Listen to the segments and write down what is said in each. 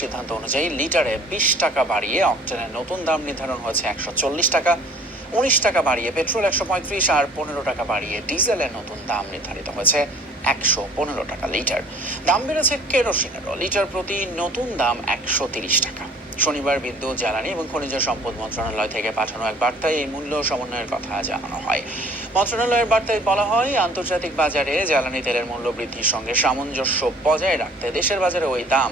সিদ্ধান্ত অনুযায়ী লিটারে 20 টাকা বাড়িয়ে অক্টেনের নতুন দাম নির্ধারণ হয়েছে 140 টাকা, 19 টাকা বাড়িয়ে পেট্রোল 135 আর 15 টাকা বাড়িয়ে ডিজেলের নতুন দাম নির্ধারিত হয়েছে 115 টাকা লিটার। দাম বেড়েছে কেরোসিনেরও, লিটার প্রতি নতুন দাম 130 টাকা। শনিবার বিদ্যুৎ, জ্বালানি এবং খনিজ সম্পদ মন্ত্রণালয় থেকে পাঠানো এক বার্তায় এই মূল্য সমন্বয়ের কথা জানানো হয়। মন্ত্রণালয়ের বার্তায় বলা হয়, আন্তর্জাতিক বাজারে জ্বালানি তেলের মূল্য বৃদ্ধির সঙ্গে সামঞ্জস্য বজায় রাখতে দেশের বাজারে ওই দাম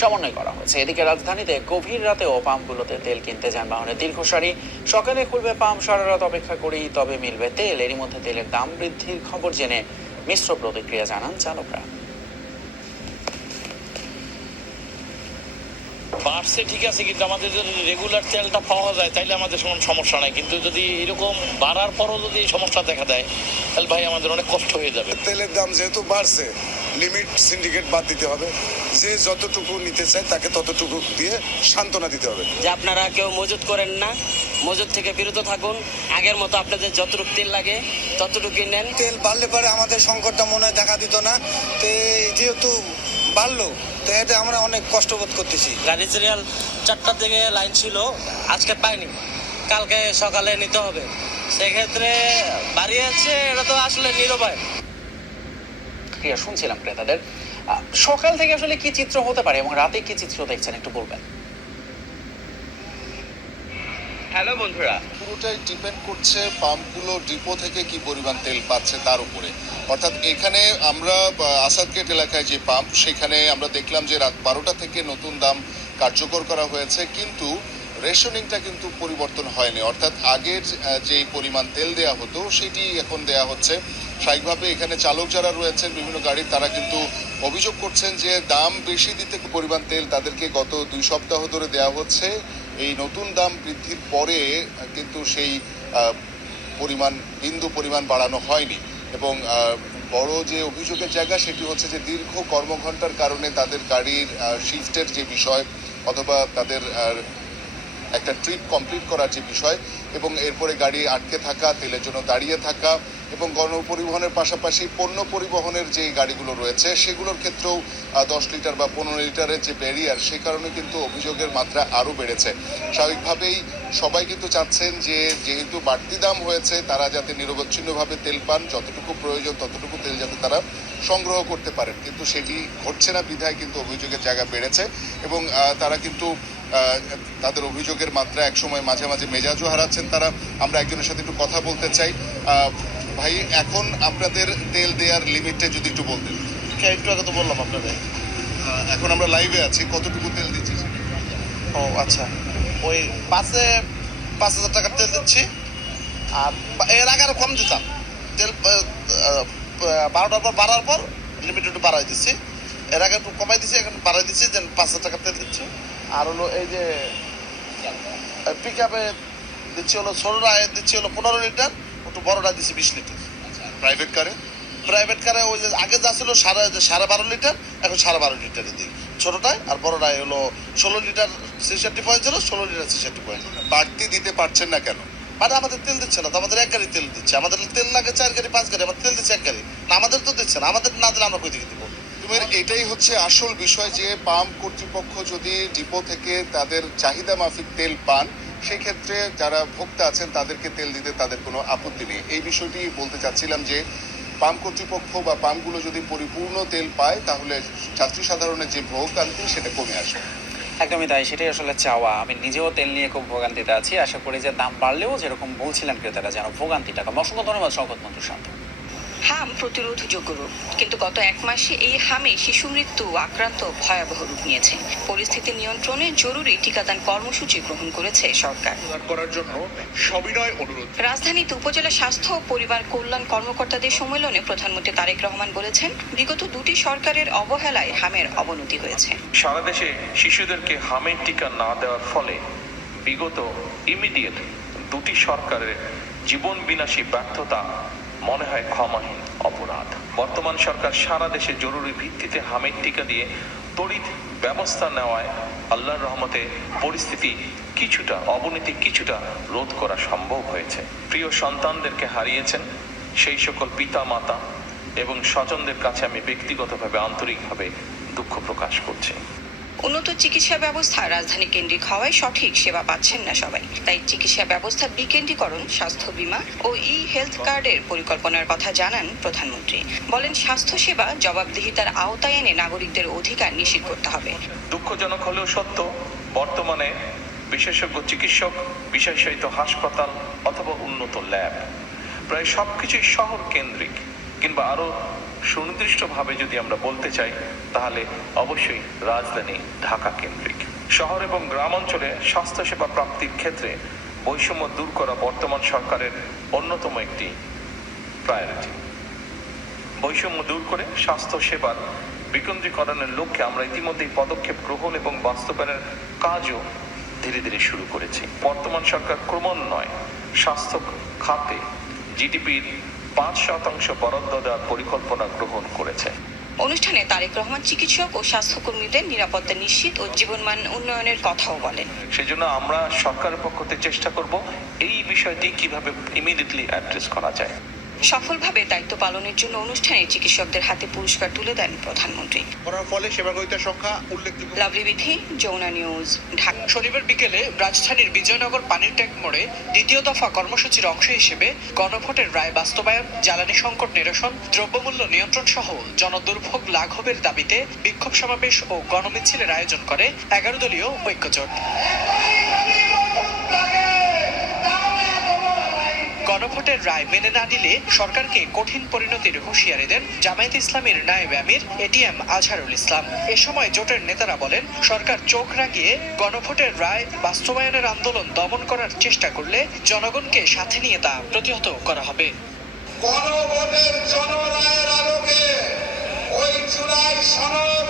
সমন্বয় করা হয়েছে। এদিকে রাজধানীতে গভীর রাতেও পাম্পগুলোতে তেল কিনতে যানবাহনের দীর্ঘ সারি। সকালে খুলবে পাম্প, সারা রাত অপেক্ষা করেই তবে মিলবে তেল। এরই মধ্যে তেলের দাম বৃদ্ধির খবর জেনে মিশ্র প্রতিক্রিয়া জানান চালকরা। বাড়ছে ঠিক আছে, কিন্তু আমাদের যদি রেগুলার তেলটা পাওয়া যায় তাইলে আমাদের কোনো সমস্যা নাই, কিন্তু যদি এরকম বাড়ার পরও যদি সমস্যা দেখা দেয় তাহলে ভাই আমাদের অনেক কষ্ট হয়ে যাবে। তেলের দাম যেহেতু বাড়ছে, লিমিট সিন্ডিকেট বাদ দিতে হবে। যে যতটুকু নিতে চায় তাকে ততটুকু দিয়ে সান্ত্বনা দিতে হবে। যে আপনারা কেউ মজুত করেন না, মজুত থেকে বিরত থাকুন। আগের মতো আপনাদের যতটুকু তেল লাগে ততটুকু নেন। তেল বাড়লে পরে আমাদের সংকটটা মনে হয় দেখা দিত না। তো যেহেতু বাড়লো, তো এতে আমরা অনেক কষ্ট বোধ করতেছি। গাড়ি সিরিয়াল 4টার দিকে লাইন ছিল, আজকে পাইনি, কালকে সকালে নিতে হবে। সেক্ষেত্রে বাড়িয়েছে, এটা তো আসলে নিরুপায়। ক্রিয়া শুনছিলাম ক্রেতাদের। সকাল থেকে আসলে কি চিত্র হতে পারে এবং রাতে কি চিত্র দেখছেন একটু বলবেন? হ্যালো বন্ধুরা, পুরোটাই ডিপেন্ড করছে পাম্পগুলো ডিপো থেকে কি পরিমাণ তেল পাচ্ছে তার উপরে। অর্থাৎ এখানে আমরা আসাদ গেট এলাকায় যে পাম্প, সেখানে আমরা দেখলাম যে রাত 12টা থেকে নতুন দাম কার্যকর করা হয়েছে, কিন্তু রেশনিংটা কিন্তু পরিবর্তন হয়নি। অর্থাৎ আগের যে পরিমাণ তেল দেয়া হতো সেটি এখন দেয়া হচ্ছে। স্বাভাবিকভাবে এখানে চালক যারা রয়েছেন বিভিন্ন গাড়ির, তারা কিন্তু অভিযোগ করছেন যে দাম বেশি দিতে পরিমাণ তেল তাদেরকে গত 2 সপ্তাহ ধরে দেয়া হচ্ছে। এই নতুন দাম বৃদ্ধির পরে কিন্তু সেই বিন্দু পরিমাণ বাড়ানো হয়নি। এবং বড় যে অভিযোগের জায়গা সেটি হচ্ছে যে দীর্ঘ কর্মঘণ্টার কারণে তাদের গাড়ির শিফটের যে বিষয়, অথবা তাদের একটা ট্রিপ কমপ্লিট করার যে বিষয়, এবং এরপরে গাড়ি আটকে থাকা, তেলের জন্য দাঁড়িয়ে থাকা, এবং গণপরিবহনের পাশাপাশি পণ্য পরিবহনের যে গাড়িগুলো রয়েছে সেগুলোর ক্ষেত্রেও 10 লিটার বা 15 লিটারের যে ব্যারিয়ার, সে কারণে কিন্তু অভিযোগের মাত্রা আরও বেড়েছে। স্বাভাবিকভাবেই সবাই কিন্তু চাচ্ছেন যে যেহেতু বাড়তি দাম হয়েছে, তারা যাতে নিরবচ্ছিন্নভাবে তেল পান, যতটুকু প্রয়োজন ততটুকু তেল যাতে তারা সংগ্রহ করতে পারেন, কিন্তু সেটি ঘটছে না বিধায় কিন্তু অভিযোগের জায়গা বেড়েছে। এবং তারা কিন্তু তাদের অভিযোগের মাত্রা একসময় মাঝে মাঝে মেজাজও হারাচ্ছেন তারা। আমরা একজনের সাথে একটু কথা বলতে চাই। ভাই, এখন আপনাদের তেল দেওয়ার লিমিটটা যদি একটু বলতেন। একটু আগে তো বললাম আপনাদের। এখন আমরা লাইভে আছি, কতটুকু তেল দিচ্ছি? ও আচ্ছা, ওই 5,000 টাকার তেল দিচ্ছি। আর এর আগে আরো কম দিতাম তেল, 12টার পর বাড়ার পর লিমিট একটু বাড়াই দিচ্ছি। এর আগে একটু কমাই দিচ্ছি, এখন বাড়াই দিচ্ছি, যে 5,000 টাকার তেল দিচ্ছি। আর হলো এই যে পিক আপে দিচ্ছি হলো, ছোটোটায় দিচ্ছি হলো 15 লিটার, একটু বড়োটা দিচ্ছি 20 লিটার। প্রাইভেট কারে ওই যে আগে যা ছিল 12.5 লিটার, এখন 12.5 লিটারে দিই ছোটোটায়। আর বড়োটায় হলো 16 লিটার 66.0, 16 লিটার 66. বাড়তি দিতে পারছেন না কেন? মানে আমাদের তেল দিচ্ছে না তো, আমাদের এক গাড়ি তেল দিচ্ছে। আমাদের তেল লাগে 4 গাড়ি 5 গাড়ি, আমাদের তেল দিচ্ছে এক গাড়ি না, আমাদের তো দিচ্ছে না। আমাদের না দিলে আমরা কই থেকে দিব? এটাই হচ্ছে আসল বিষয়, যে পাম্প কর্তৃপক্ষ যদি ডিপো থেকে তাদের চাহিদা মাফিক তেল পান, সেক্ষেত্রে যারা ভোক্তা আছেন তাদেরকে তেল দিতে তাদের কোনো আপত্তি নেই। এই বিষয়টি বলতে চাচ্ছিলাম যে পাম্প কর্তৃপক্ষ বা পাম্পগুলো যদি পরিপূর্ণ তেল পায়, তাহলে যাত্রী সাধারণের যে ভোগান্তি সেটা কমে আসবে। একদমই তাই, সেটাই আসলে চাওয়া। আমি নিজেও তেল নিয়ে খুব ভোগান্তিতে আছি। আশা করি যে দাম বাড়লেও যেরকম বলছিলেন ক্রেতারা, যেন ভোগান্তিটা কম। অসংখ্য ধন্যবাদ শওকত মন্ত্রী শান্ত। হাম প্রতিরোধযোগ্য রোগ, কিন্তু গত 1 মাসে এই হামে শিশু মৃত্যু আক্রান্ত ভয়াবহ রূপ নিয়েছে। পরিস্থিতি নিয়ন্ত্রণে জরুরি টিকাদান কর্মসূচি গ্রহণ করেছে সরকার। করার জন্য সবিনয় অনুরোধ। রাজধানীতে উপজেলা স্বাস্থ্য ও পরিবার কল্যাণ কর্মকর্তাদের সম্মেলনে প্রধানমন্ত্রী তারেক রহমান বলেছেন, বিগত 2টি সরকারের অবহেলায় হামের অবনতি হয়েছে। সারা দেশে শিশুদেরকে হামের টিকা না দেওয়ার ফলে বিগত ইমিডিয়েট 2টি সরকারের জীবন বিনাশী ব্যর্থতা মনে হয় ক্ষমাহীন অপরাধ। বর্তমান সরকার সারা দেশে জরুরি ভিত্তিতে হামের টিকা দিয়ে তড়িৎ ব্যবস্থা নেওয়ায় আল্লাহর রহমতে পরিস্থিতি অবনতি কিছুটা রোধ করা সম্ভব হয়েছে। প্রিয় সন্তানদেরকে হারিয়েছেন সেই সকল পিতা মাতা এবং স্বজনদের কাছে আমি ব্যক্তিগতভাবে আন্তরিকভাবে দুঃখ প্রকাশ করছি। উন্নত চিকিৎসা ব্যবস্থা রাজধানী কেন্দ্রিক হওয়ায় সঠিক সেবা পাচ্ছেন না সবাই, তাই চিকিৎসা ব্যবস্থা বিকেন্দ্রীকরণ, স্বাস্থ্য বীমা ও হেলথ কার্ডের পরিকল্পনার কথা জানান প্রধানমন্ত্রী। বলেন, স্বাস্থ্যসেবা জবাবদিহিতার আওতায় এনে নাগরিকদের অধিকার নিশ্চিত করতে হবে। দুঃখজনক হলেও সত্য, বর্তমানে বিশেষজ্ঞ চিকিৎসক, বিশেষায়িত হাসপাতাল অথবা উন্নত ল্যাব প্রায় সবকিছুই শহর কেন্দ্রিক, কিংবা আরো সুনির্দিষ্টভাবে যদি আমরা বলতে চাই তাহলে অবশ্যই রাজধানী ঢাকা কেন্দ্রিক। শহর এবং গ্রাম অঞ্চলে স্বাস্থ্যসেবা প্রাপ্তির ক্ষেত্রে বৈষম্য দূর করা বর্তমান সরকারের অন্যতম একটি প্রায়োরিটি। বৈষম্য দূর করে স্বাস্থ্যসেবার বিকেন্দ্রীকরণের লক্ষ্যে আমরা ইতিমধ্যেই পদক্ষেপ গ্রহণ এবং বাস্তবায়নের কাজও ধীরে ধীরে শুরু করেছি। বর্তমান সরকার ক্রমান্বয়ে স্বাস্থ্য খাতে জিডিপির 5% বরাদ্দ দেওয়ার পরিকল্পনা গ্রহণ করেছে। অনুষ্ঠানে তারেক রহমান চিকিৎসক ও স্বাস্থ্যকর্মীদের নিরাপত্তা নিশ্চিত ও জীবনমান উন্নয়নের কথাও বলেন। সেজন্য আমরা সরকারের পক্ষ থেকে চেষ্টা করব এই বিষয়টি কিভাবে ইমিডিয়েটলি অ্যাড্রেস করা যায়। সফলভাবে দায়িত্ব পালনের জন্য অনুষ্ঠানে চিকিৎসকদের হাতে পুরস্কার তুলে দেন প্রধানমন্ত্রী। ফলে সেবা গ্রহীতার সংখ্যা উল্লেখযোগ্য। লাভলি বিথি, যমুনা নিউজ, ঢাকা। শনিবার বিকেলে রাজধানীর বিজয়নগর পানির ট্যাঙ্ক মোড়ে দ্বিতীয় দফা কর্মসূচির অংশ হিসেবে গণভোটের রায় বাস্তবায়ন, জ্বালানি সংকট নিরসন, দ্রব্যমূল্য নিয়ন্ত্রণ সহ জনদুর্ভোগ লাঘবের দাবিতে বিক্ষোভ সমাবেশ ও গণমিছিলের আয়োজন করে 11 দলীয় ঐক্যজোট। গণভোটের রায় মেনে না নিলে সরকারকে কঠিন পরিণতির হুঁশিয়ারি দেন জামায়াত ইসলামীর নায়েব আমির এটিএম আজহারুল ইসলাম। এ সময় জোটের নেতারা বলেন, সরকার চোখ রাঙিয়ে গণভোটের রায় বাস্তবায়নের আন্দোলন দমন করার চেষ্টা করলে জনগণকে সাথে নিয়ে তা প্রতিহত করা হবে। গণভোটের জনরায়ের আলোকে ওই জুলাই সনদ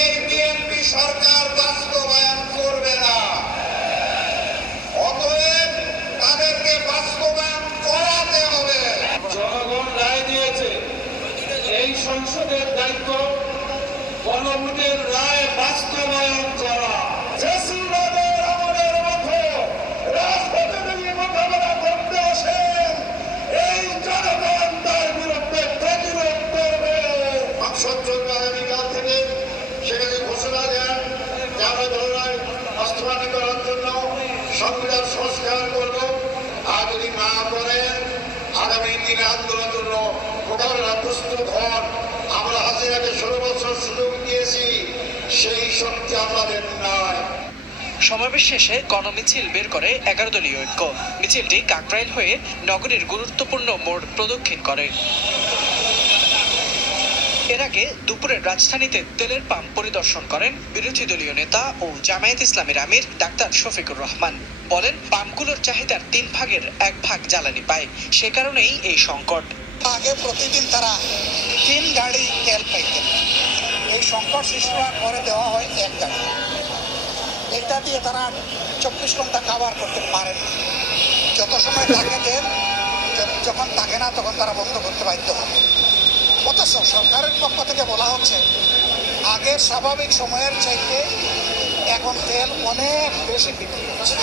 এই বিএনপি সরকার বাস্তবায়ন করবে না। অতএব তাদেরকে বাস্তবায়ন করাতে হবে। জনগণ রায় দিয়েছে, এই সংসদের দায়িত্ব গণভোটের রায় বাস্তবায়ন করা। ফ্যাসিবাদের আমলের মতো রাজপথে যদি মোকাবেলা করতে আসেন, এই জনগণ তার বিরুদ্ধে প্রতিরোধ করবে। সংসদ চলবে আগামীকাল থেকে, সেখানে ঘোষণা দেন যে আমরা ধরনের বাস্তবায়ন করার জন্য সংবিধান সংস্কার করব। আর যদি না করেন, আগামী দিনে আন্দোলনের জন্য মোকাবেলা প্রস্তুত হন। আমরা হাসিনাকে 16 বছর সুযোগ দিয়েছি, সেই শক্তি আমাদের নাই। সমাবেশ শেষে গণমিছিল বের করে 11 দলীয় ঐক্য। মিছিলটি কাকরাইল হয়ে নগরীর গুরুত্বপূর্ণ মোড় প্রদক্ষিণ করে। এর আগে দুপুরে রাজধানীতে তেলের পাম্প পরিদর্শন করেন বিরোধী দলীয় নেতা ও জামায়াত ইসলামীর আমির ডাক্তার শফিকুর রহমান। বলেন, পাম্পগুলোর চাহিদার 3 ভাগের 1 ভাগ জ্বালানি পায়, সে কারণেই এই সংকট। আগে প্রতিদিন তারা 3 গাড়ি তেল পাইতেন, এই সংকট সৃষ্টি করে দেওয়া হয় 1 গাড়ি। এটা দিয়ে তারা 24 ঘন্টা কাভার করতে পারেন। যত সময় থাকে তেল, যখন থাকে না তখন তারা বন্ধ করতে বাধ্য হবে। অথচ সরকারের পক্ষ থেকে বলা হচ্ছে আগের স্বাভাবিক সময়ের চাইতে এখন তেল অনেক বেশি বিক্রি হচ্ছে।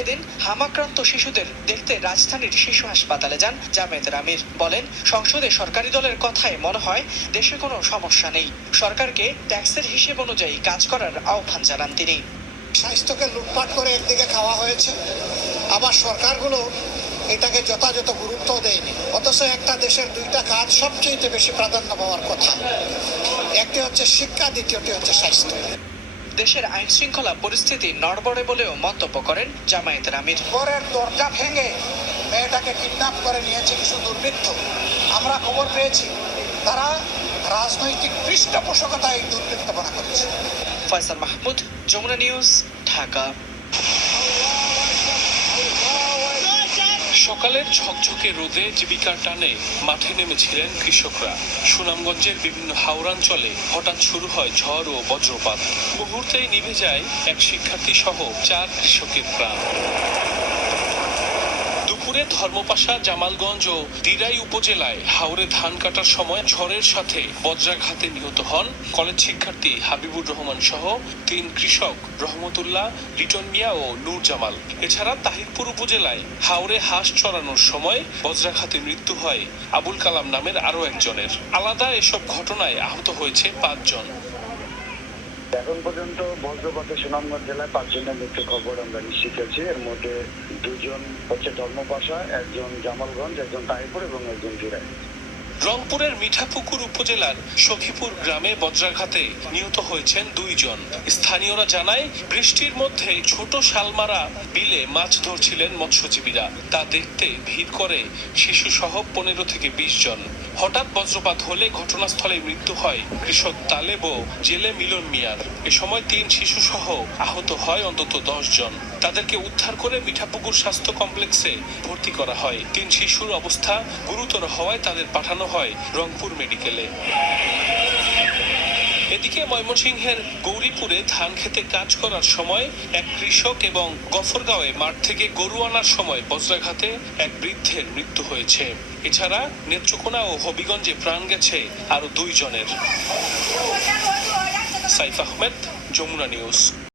এদিন হামাক্রান্ত শিশুদের দেখতে রাজধানীর শিশু হাসপাতালে যান জামায়াতের আমির। বলেন, সংসদে সরকারি দলের কথায় মনে হয় দেশে কোনো সমস্যা নেই। সরকারকে ট্যাক্সের হিসেব অনুযায়ী কাজ করার আহ্বান জানান তিনি। স্বাস্থ্যকে লুটপাট করে একদিকে খাওয়া হয়েছে, আবার সরকারগুলো এটাকে যথাযথ গুরুত্ব দেয়নি। অথচ একটা দেশের 2টা কাজ সবচেয়ে বেশি প্রাধান্য পাওয়ার কথা, একটি হচ্ছে শিক্ষা, দ্বিতীয়টি হচ্ছে স্বাস্থ্য। দেশের আইন শৃঙ্খলা পরিস্থিতি নড়বড়ে বলেও মন্তব্য করেন জামায়াতের আমির। ঘরের দরজা ভেঙে মেয়েটাকে কিডন্যাপ করে নিয়েছে কিছু দুর্বৃত্ত। আমরা খবর পেয়েছি তারা রাজনৈতিক পৃষ্ঠপোষকতায় এই দুর্বৃত্তপনা করেছে। ফয়সাল মাহমুদ, যমুনা নিউজ, ঢাকা। সকালের ঝকঝকে রোদে জীবিকার টানে মাঠে নেমেছিলেন কৃষকরা। সুনামগঞ্জের বিভিন্ন হাওরাঞ্চলে হঠাৎ শুরু হয় ঝড় ও বজ্রপাত। মুহূর্তেই নিভে যায় এক শিক্ষার্থী সহ 4 কৃষকের প্রাণ। দুপুরে ধর্মপাশা, জামালগঞ্জ ও দিরাই উপজেলায় হাওরে ধান কাটার সময় ঝড়ের সাথে বজ্রাঘাতে নিহত হন কলেজ শিক্ষার্থী হাবিবুর রহমান সহ 3 কৃষক রহমতুল্লাহ, লিটন মিয়া ও নূর জামাল। এছাড়া তাহিরপুর উপজেলায় হাওরে হাঁস চড়ানোর সময় বজ্রাঘাতে মৃত্যু হয় আবুল কালাম নামের আরো একজনের। আলাদা এসব ঘটনায় আহত হয়েছে 5 জন। এখন পর্যন্ত বজ্রপাতে সুনামগঞ্জ জেলায় 5 জনের মৃত্যুর খবর আমরা নিশ্চিত হয়েছি। এর মধ্যে 2 জন হচ্ছে ধর্মপাশা, 1 জন জামালগঞ্জ, 1 জন তাহিরপুর এবং 1 জন জিরায়। রংপুরের মিঠাপুকুর উপজেলার সখীপুর গ্রামে বজ্রাঘাতে নিহত হয়েছেন 2 জন। স্থানীয়রা জানায়, বৃষ্টির মধ্যে ছোট শালমারা বিলে মাছ ধরছিলেন মৎস্যজীবীরা। তা দেখতে ভিড় করে শিশু সহ 15 থেকে 20 জন। হঠাৎ বজ্রপাত হলে ঘটনাস্থলে মৃত্যু হয় কৃষক তালেব ও জেলে মিলন মিয়ার। এ সময় 3 শিশু সহ আহত হয় অন্তত 10 জন। তাদেরকে উদ্ধার করে মিঠাপুকুর স্বাস্থ্য কমপ্লেক্সে ভর্তি করা হয়। 3 শিশুর অবস্থা গুরুতর হওয়ায় তাদের পাঠানো হয় রংপুর মেডিকেলে। এদিকে ময়মনসিংহের গৌরীপুরে ধান খেতে কাজ করার সময় এক কৃষক এবং গফরগাঁওয়ে মাঠ থেকে গরু আনার সময় বজ্রাঘাতে এক বৃদ্ধের মৃত্যু হয়েছে। এছাড়া নেত্রকোনা ও হবিগঞ্জে প্রাণ গেছে আরো 2 জনের। সাইফ আহমেদ, যমুনা নিউজ।